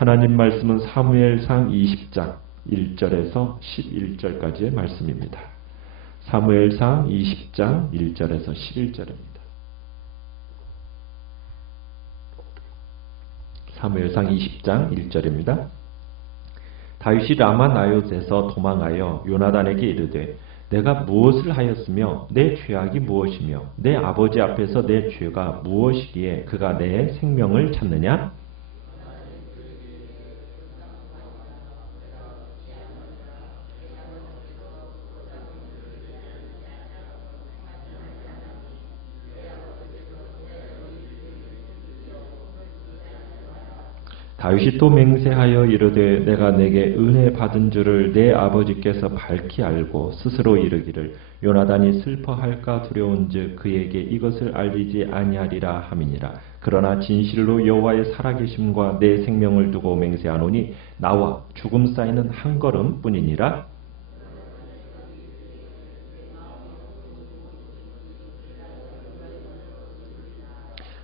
하나님 말씀은 사무엘상 20장 1절에서 11절까지의 말씀입니다. 사무엘상 20장 1절에서 11절입니다. 사무엘상 20장 1절입니다. 다윗이 라마 나요스에서 도망하여 요나단에게 이르되 내가 무엇을 하였으며 내 죄악이 무엇이며 내 아버지 앞에서 내 죄가 무엇이기에 그가 내 생명을 찾느냐? 다윗이 또 맹세하여 이르되 내가 내게 은혜 받은 줄을 내 아버지께서 밝히 알고 스스로 이르기를 요나단이 슬퍼할까 두려운즉 그에게 이것을 알리지 아니하리라 함이니라. 그러나 진실로 여호와의 살아계심과 내 생명을 두고 맹세하노니 나와 죽음 사이는 한 걸음뿐이니라.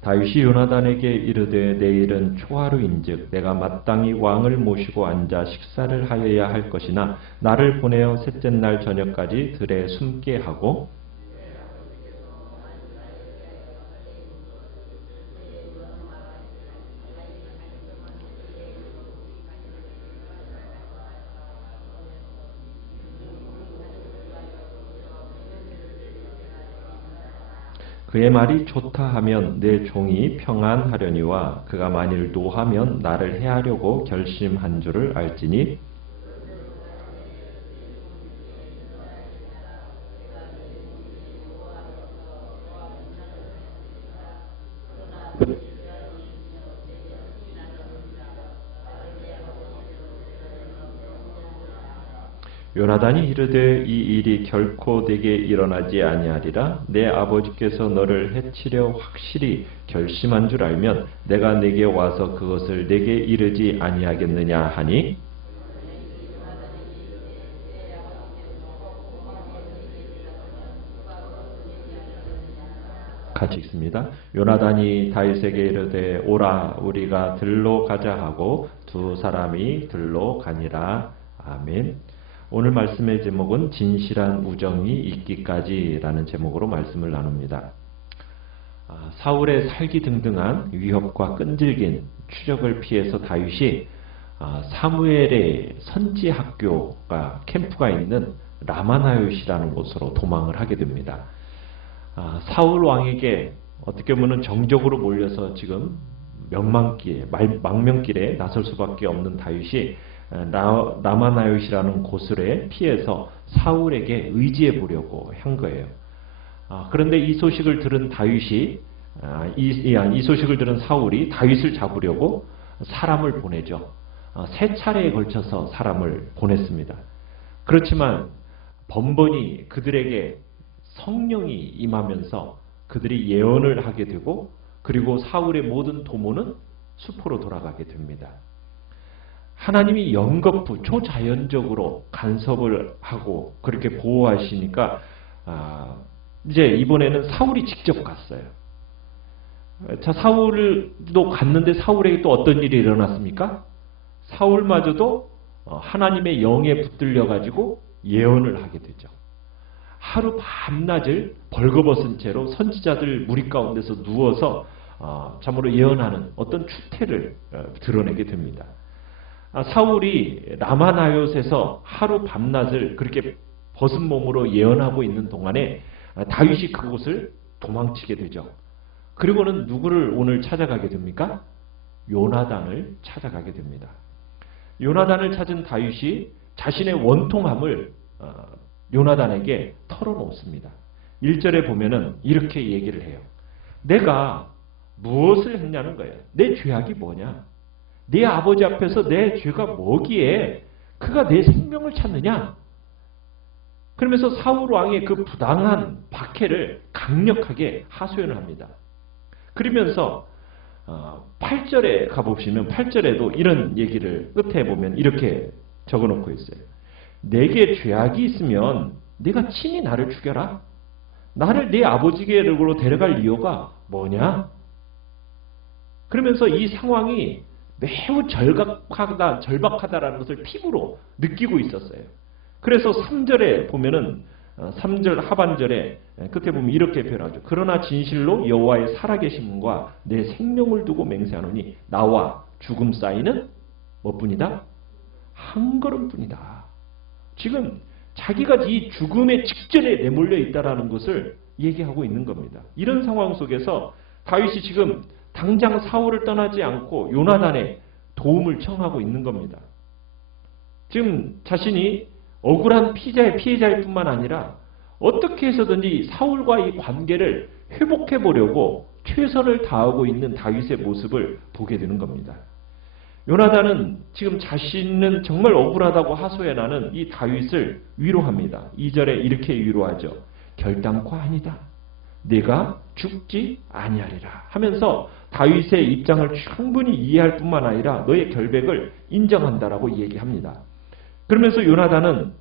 다윗이 요나단에게 이르되 내일은 초하루인즉 내가 마땅히 왕을 모시고 앉아 식사를 하여야 할 것이나 나를 보내어 셋째 날 저녁까지 들에 숨게 하고 그의 말이 좋다 하면 내 종이 평안하려니와 그가 만일 노하면 나를 해하려고 결심한 줄을 알지니 요나단이 이르되 이 일이 결코 내게 일어나지 아니하리라. 내 아버지께서 너를 해치려 확실히 결심한 줄 알면 내가 내게 와서 그것을 내게 이르지 아니하겠느냐 하니 같이 읽습니다. 요나단이 다윗에게 이르되 오라 우리가 들로 가자 하고 두 사람이 들로 가니라. 아멘. 오늘 말씀의 제목은 진실한 우정이 있기까지라는 제목으로 말씀을 나눕니다. 사울의 살기등등한 위협과 끈질긴 추적을 피해서 다윗이 사무엘의 선지학교가 캠프가 있는 라마나요시라는 곳으로 도망을 하게 됩니다. 사울 왕에게 어떻게 보면 정적으로 몰려서 지금 망명길에 나설 수밖에 없는 다윗이 라마나요시라는 곳을 피해서 사울에게 의지해 보려고 한 거예요. 그런데 이 소식을 들은 다윗이 이 소식을 들은 사울이 다윗을 잡으려고 사람을 보내죠. 세 차례에 걸쳐서 사람을 보냈습니다. 그렇지만 번번이 그들에게 성령이 임하면서 그들이 예언을 하게 되고 그리고 사울의 모든 도모는 수포로 돌아가게 됩니다. 하나님이 연거푸 초자연적으로 간섭을 하고 그렇게 보호하시니까 이제 이번에는 사울이 직접 갔어요. 자, 사울도 갔는데 사울에게 또 어떤 일이 일어났습니까? 사울마저도 하나님의 영에 붙들려 가지고 예언을 하게 되죠. 하루 밤낮을 벌거벗은 채로 선지자들 무리 가운데서 누워서 참으로 예언하는 어떤 추태를 드러내게 됩니다. 사울이 라마나요스에서 하루 밤낮을 그렇게 벗은 몸으로 예언하고 있는 동안에 다윗이 그곳을 도망치게 되죠. 그리고는 누구를 오늘 찾아가게 됩니까? 요나단을 찾아가게 됩니다. 요나단을 찾은 다윗이 자신의 원통함을 요나단에게 털어놓습니다. 1절에 보면은 이렇게 얘기를 해요. 내가 무엇을 했냐는 거예요. 내 죄악이 뭐냐? 네 아버지 앞에서 내 죄가 뭐기에 그가 내 생명을 찾느냐? 그러면서 사울 왕의 그 부당한 박해를 강력하게 하소연을 합니다. 그러면서 8절에 가보시면 8절에도 이런 얘기를 끝에 보면 이렇게 적어놓고 있어요. 내게 죄악이 있으면 네가 친히 나를 죽여라. 나를 네 아버지께로 데려갈 이유가 뭐냐? 그러면서 이 상황이 매우 절박하다라는 것을 피부로 느끼고 있었어요. 그래서 3절에 보면은 3절 하반절에 끝에 보면 이렇게 표현하죠. 그러나 진실로 여호와의 살아계심과 내 생명을 두고 맹세하노니 나와 죽음 사이는 뭐뿐이다? 한 걸음뿐이다. 지금 자기가 이 죽음의 직전에 내몰려 있다라는 것을 얘기하고 있는 겁니다. 이런 상황 속에서 다윗이 지금 당장 사울을 떠나지 않고 요나단의 도움을 청하고 있는 겁니다. 지금 자신이 억울한 피해자일 뿐만 아니라 어떻게 해서든지 사울과 이 관계를 회복해 보려고 최선을 다하고 있는 다윗의 모습을 보게 되는 겁니다. 요나단은 지금 자신은 정말 억울하다고 하소연하는 이 다윗을 위로합니다. 2절에 이렇게 위로하죠. 결단코 아니다. 내가 죽지 아니하리라 하면서 다윗의 입장을 충분히 이해할 뿐만 아니라 너의 결백을 인정한다라고 얘기합니다. 그러면서 요나단은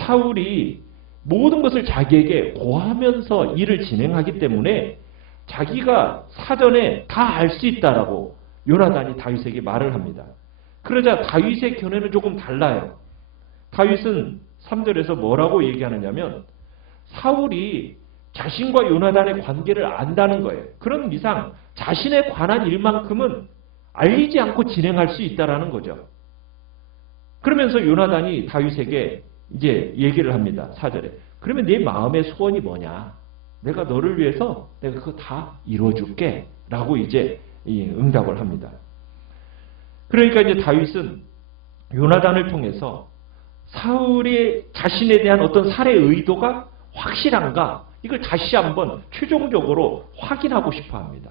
사울이 모든 것을 자기에게 고하면서 일을 진행하기 때문에 자기가 사전에 다 알 수 있다라고 요나단이 다윗에게 말을 합니다. 그러자 다윗의 견해는 조금 달라요. 다윗은 3절에서 뭐라고 얘기하느냐면 사울이 자신과 요나단의 관계를 안다는 거예요. 그런 이상 자신에 관한 일만큼은 알리지 않고 진행할 수 있다라는 거죠. 그러면서 요나단이 다윗에게 이제 얘기를 합니다. 4절에. 그러면 네 마음의 소원이 뭐냐? 내가 너를 위해서 내가 그거 다 이루어줄게. 라고 이제 응답을 합니다. 그러니까 이제 다윗은 요나단을 통해서 사울의 자신에 대한 어떤 살해 의도가 확실한가? 이걸 다시 한번 최종적으로 확인하고 싶어 합니다.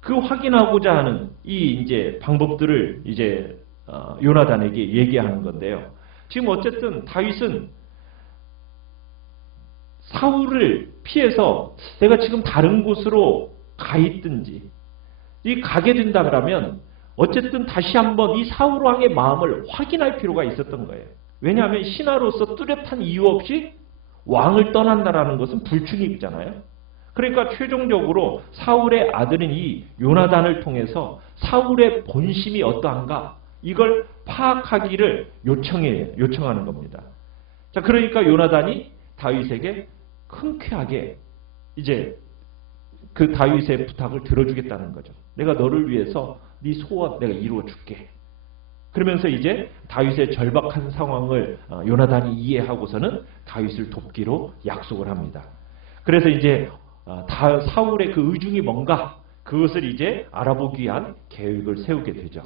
그 확인하고자 하는 이 이제 방법들을 이제 요나단에게 얘기하는 건데요. 지금 어쨌든 다윗은 사울을 피해서 내가 지금 다른 곳으로 가 있든지 이 가게 된다 그러면 어쨌든 다시 한번 이 사울 왕의 마음을 확인할 필요가 있었던 거예요. 왜냐하면 신하로서 뚜렷한 이유 없이 왕을 떠난다라는 것은 불충이잖아요. 그러니까 최종적으로 사울의 아들인 이 요나단을 통해서 사울의 본심이 어떠한가 이걸 파악하기를 요청하는 겁니다. 자, 그러니까 요나단이 다윗에게 흔쾌하게 이제 그 다윗의 부탁을 들어주겠다는 거죠. 내가 너를 위해서 네 소원 내가 이루어줄게. 그러면서 이제 다윗의 절박한 상황을 요나단이 이해하고서는 다윗을 돕기로 약속을 합니다. 그래서 이제 사울의 그 의중이 뭔가 그것을 이제 알아보기 위한 계획을 세우게 되죠.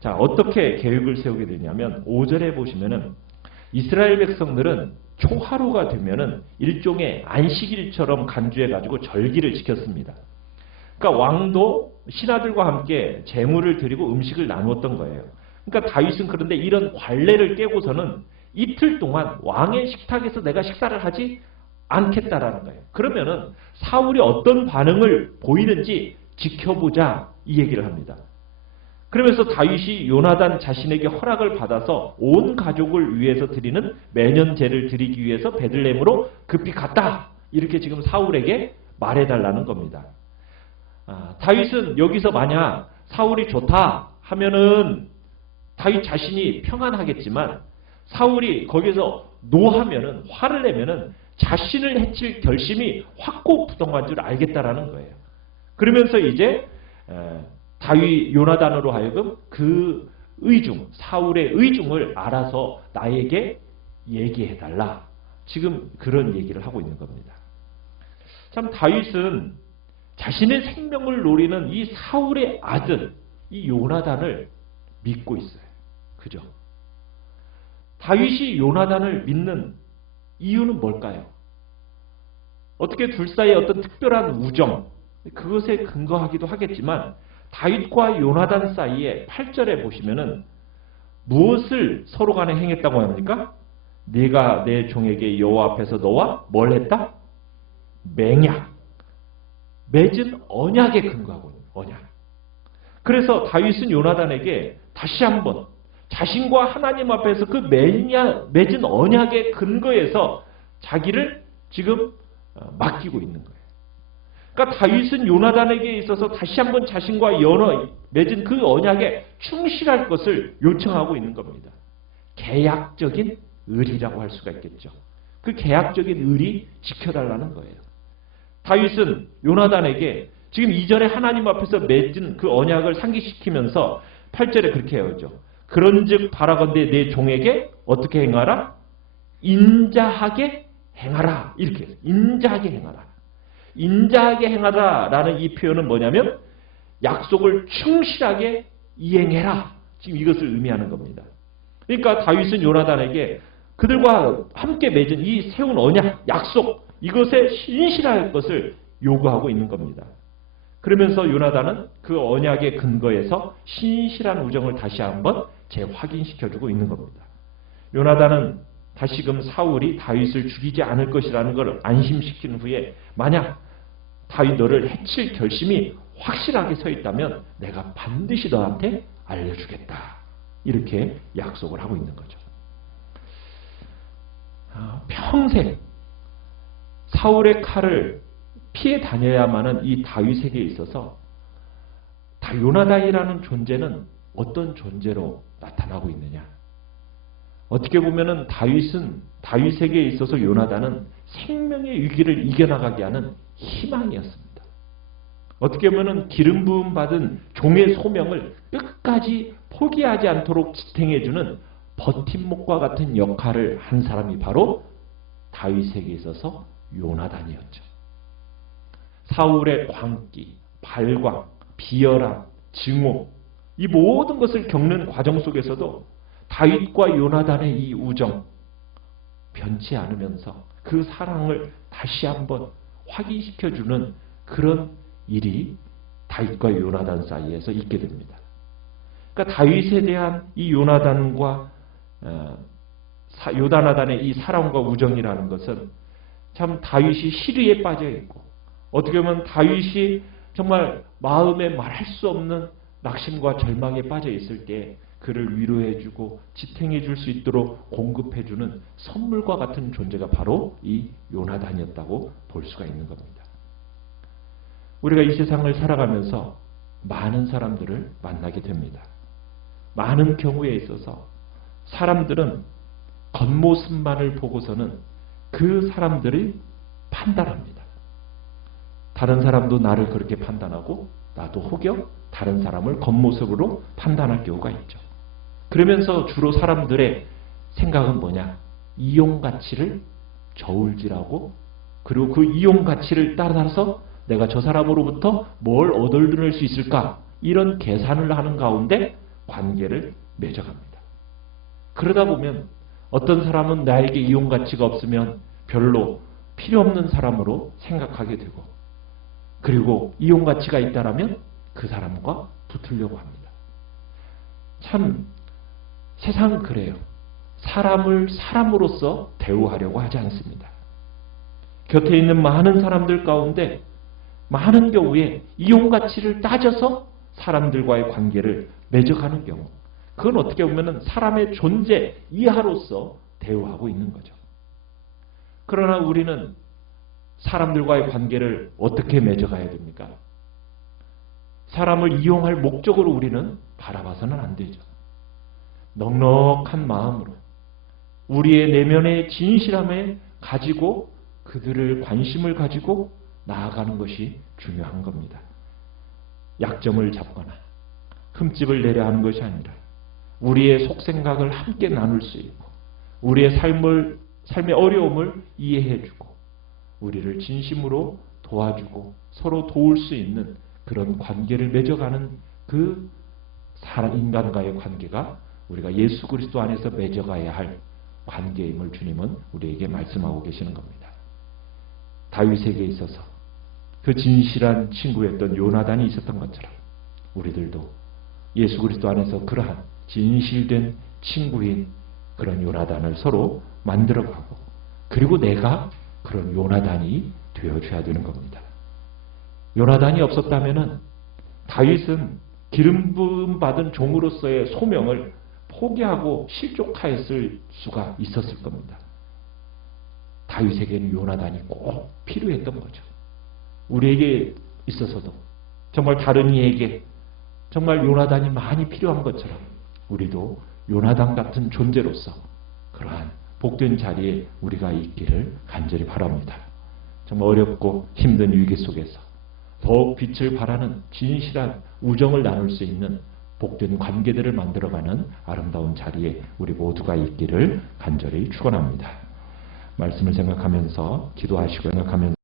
자, 어떻게 계획을 세우게 되냐면 5절에 보시면은 이스라엘 백성들은 초하루가 되면은 일종의 안식일처럼 간주해가지고 절기를 지켰습니다. 그러니까 왕도 신하들과 함께 제물을 드리고 음식을 나누었던 거예요. 그러니까 다윗은 그런데 이런 관례를 깨고서는 이틀 동안 왕의 식탁에서 내가 식사를 하지 않겠다라는 거예요. 그러면은 사울이 어떤 반응을 보이는지 지켜보자 이 얘기를 합니다. 그러면서 다윗이 요나단 자신에게 허락을 받아서 온 가족을 위해서 드리는 매년제를 드리기 위해서 베들레헴으로 급히 갔다. 이렇게 지금 사울에게 말해달라는 겁니다. 다윗은 여기서 만약 사울이 좋다 하면은 다윗 자신이 평안하겠지만 사울이 거기서 노하면은 화를 내면은 자신을 해칠 결심이 확고부동한 줄 알겠다라는 거예요. 그러면서 이제 다윗 요나단으로 하여금 그 의중, 사울의 의중을 알아서 나에게 얘기해달라. 지금 그런 얘기를 하고 있는 겁니다. 참 다윗은 자신의 생명을 노리는 이 사울의 아들, 이 요나단을 믿고 있어요. 그죠? 다윗이 요나단을 믿는 이유는 뭘까요? 어떻게 둘 사이에 어떤 특별한 우정, 그것에 근거하기도 하겠지만 다윗과 요나단 사이에 8절에 보시면은 무엇을 서로 간에 행했다고 합니까? 네가 내 종에게 여호와 앞에서 너와 뭘 했다? 맹약, 맺은 언약에 근거하고 있는 언약. 그래서 다윗은 요나단에게 다시 한번 자신과 하나님 앞에서 그 맺은 언약에 근거해서 자기를 지금 맡기고 있는 거예요. 그러니까 다윗은 요나단에게 있어서 다시 한번 자신과 맺은 그 언약에 충실할 것을 요청하고 있는 겁니다. 계약적인 의리라고 할 수가 있겠죠. 그 계약적인 의리 지켜달라는 거예요. 다윗은 요나단에게 지금 이전에 하나님 앞에서 맺은 그 언약을 상기시키면서 8절에 그렇게 해야죠. 그런즉 바라건대 내 종에게 어떻게 행하라? 인자하게 행하라. 이렇게 해서 인자하게 행하라. 인자하게 행하라 라는 이 표현은 뭐냐면 약속을 충실하게 이행해라. 지금 이것을 의미하는 겁니다. 그러니까 다윗은 요나단에게 그들과 함께 맺은 이 세운 언약, 약속, 이것에 신실할 것을 요구하고 있는 겁니다. 그러면서 요나단은 그 언약의 근거에서 신실한 우정을 다시 한번 재확인시켜주고 있는 겁니다. 요나단은 다시금 사울이 다윗을 죽이지 않을 것이라는 것을 안심시킨 후에 만약 다윗 너를 해칠 결심이 확실하게 서 있다면 내가 반드시 너한테 알려주겠다. 이렇게 약속을 하고 있는 거죠. 평생 사울의 칼을 피해 다녀야만은 이 다윗에게 있어서 요나단이라는 존재는 어떤 존재로 나타나고 있느냐. 어떻게 보면은 다윗에게 있어서 요나단은 생명의 위기를 이겨나가게 하는 희망이었습니다. 어떻게 보면은 기름 부음 받은 종의 소명을 끝까지 포기하지 않도록 지탱해주는 버팀목과 같은 역할을 한 사람이 바로 다윗에게 있어서 요나단이었죠. 사울의 광기, 발광, 비열함, 증오, 이 모든 것을 겪는 과정 속에서도 다윗과 요나단의 이 우정 변치 않으면서 그 사랑을 다시 한번 확인시켜주는 그런 일이 다윗과 요나단 사이에서 있게 됩니다. 그러니까 다윗에 대한 이 요나단과 요나단의 이 사랑과 우정이라는 것은 참 다윗이 시리에 빠져 있고 어떻게 보면 다윗이 정말 마음에 말할 수 없는 낙심과 절망에 빠져 있을 때 그를 위로해주고 지탱해줄 수 있도록 공급해주는 선물과 같은 존재가 바로 이 요나단이었다고 볼 수가 있는 겁니다. 우리가 이 세상을 살아가면서 많은 사람들을 만나게 됩니다. 많은 경우에 있어서 사람들은 겉모습만을 보고서는 그 사람들이 판단합니다. 다른 사람도 나를 그렇게 판단하고 나도 혹여 다른 사람을 겉모습으로 판단할 경우가 있죠. 그러면서 주로 사람들의 생각은 뭐냐? 이용 가치를 저울질하고 그리고 그 이용 가치를 따라서 내가 저 사람으로부터 뭘 얻어낼 수 있을까? 이런 계산을 하는 가운데 관계를 맺어갑니다. 그러다 보면 어떤 사람은 나에게 이용 가치가 없으면 별로 필요 없는 사람으로 생각하게 되고 그리고 이용 가치가 있다라면 그 사람과 붙으려고 합니다. 참 세상은 그래요. 사람을 사람으로서 대우하려고 하지 않습니다. 곁에 있는 많은 사람들 가운데 많은 경우에 이용 가치를 따져서 사람들과의 관계를 맺어가는 경우 그건 어떻게 보면 사람의 존재 이하로서 대우하고 있는 거죠. 그러나 우리는 사람들과의 관계를 어떻게 맺어가야 됩니까? 사람을 이용할 목적으로 우리는 바라봐서는 안 되죠. 넉넉한 마음으로 우리의 내면의 진실함에 가지고 그들을 관심을 가지고 나아가는 것이 중요한 겁니다. 약점을 잡거나 흠집을 내려 하는 것이 아니라 우리의 속생각을 함께 나눌 수 있고 우리의 삶의 어려움을 이해해주고 우리를 진심으로 도와주고 서로 도울 수 있는 그런 관계를 맺어가는 그 인간과의 관계가 우리가 예수 그리스도 안에서 맺어가야 할 관계임을 주님은 우리에게 말씀하고 계시는 겁니다. 다윗에게 있어서 그 진실한 친구였던 요나단이 있었던 것처럼 우리들도 예수 그리스도 안에서 그러한 진실된 친구인 그런 요나단을 서로 만들어가고 그리고 내가 그런 요나단이 되어줘야 되는 겁니다. 요나단이 없었다면 다윗은 기름 부음 받은 종으로서의 소명을 포기하고 실족하였을 수가 있었을 겁니다. 다윗에게는 요나단이 꼭 필요했던 거죠. 우리에게 있어서도 정말 다른 이에게 정말 요나단이 많이 필요한 것처럼 우리도 요나단 같은 존재로서 그러한 복된 자리에 우리가 있기를 간절히 바랍니다. 정말 어렵고 힘든 위기 속에서 더욱 빛을 발하는 진실한 우정을 나눌 수 있는 복된 관계들을 만들어가는 아름다운 자리에 우리 모두가 있기를 간절히 축원합니다. 말씀을 생각하면서 기도하시고 생각하면서